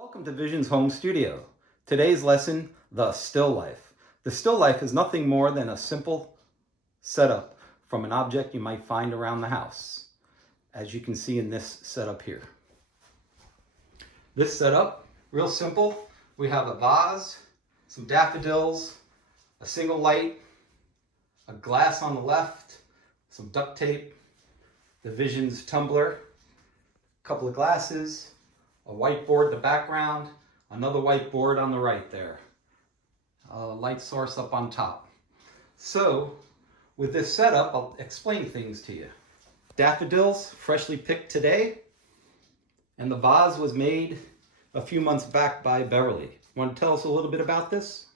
Welcome to Visions Home Studio. Today's lesson, the still life. The still life is nothing more than a simple setup from an object you might find around the house, as you can see in this setup here. This setup, real simple. We have a vase, some daffodils, a single light, a glass on the left, some duct tape, the Visions tumbler, a couple of glasses, a whiteboard in the background, another whiteboard on the right there, a light source up on top. So with this setup, I'll explain things to you. Daffodils, freshly picked today, and the vase was made a few months back by Beverly. Want to tell us a little bit about this?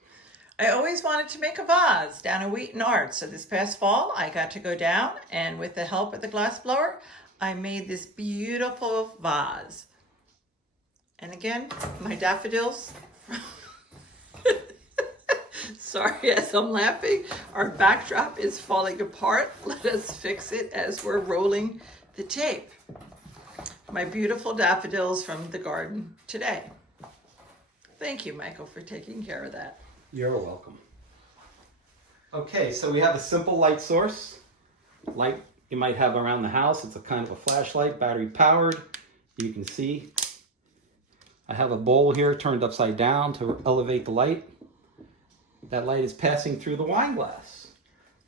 I always wanted to make a vase down at Wheaton Arts. So this past fall, I got to go down, and with the help of the glass blower, I made this beautiful vase. And again, my daffodils, sorry as I'm laughing, our backdrop is falling apart. Let us fix it as we're rolling the tape. My beautiful daffodils from the garden today. Thank you, Michael, for taking care of that. You're welcome. Okay, so we have a simple light source. Light you might have around the house. It's a kind of a flashlight, battery powered. You can see I have a bowl here turned upside down to elevate the light. That light is passing through the wine glass.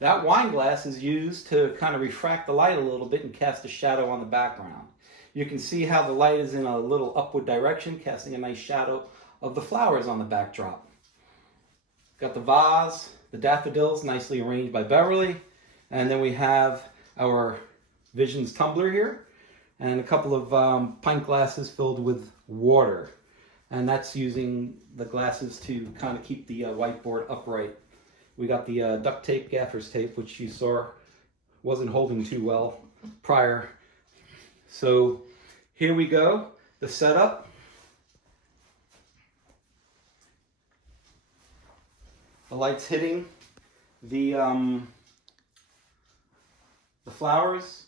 That wine glass is used to kind of refract the light a little bit and cast a shadow on the background. You can see how the light is in a little upward direction, casting a nice shadow of the flowers on the backdrop. Got the vase, the daffodils nicely arranged by Beverly, and then we have our Visions tumbler here, and a couple of pint glasses filled with water. And that's using the glasses to kind of keep the whiteboard upright. We got the duct tape, gaffer's tape, which you saw wasn't holding too well prior. So here we go, the setup. The light's hitting the flowers,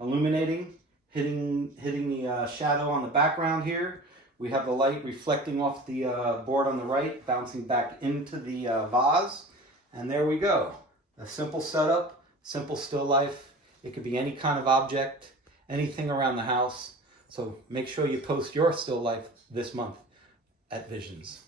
illuminating, hitting the shadow on the background here. We have the light reflecting off the board on the right, bouncing back into the vase. And there we go. A simple setup, simple still life. It could be any kind of object, anything around the house. So make sure you post your still life this month at Visions.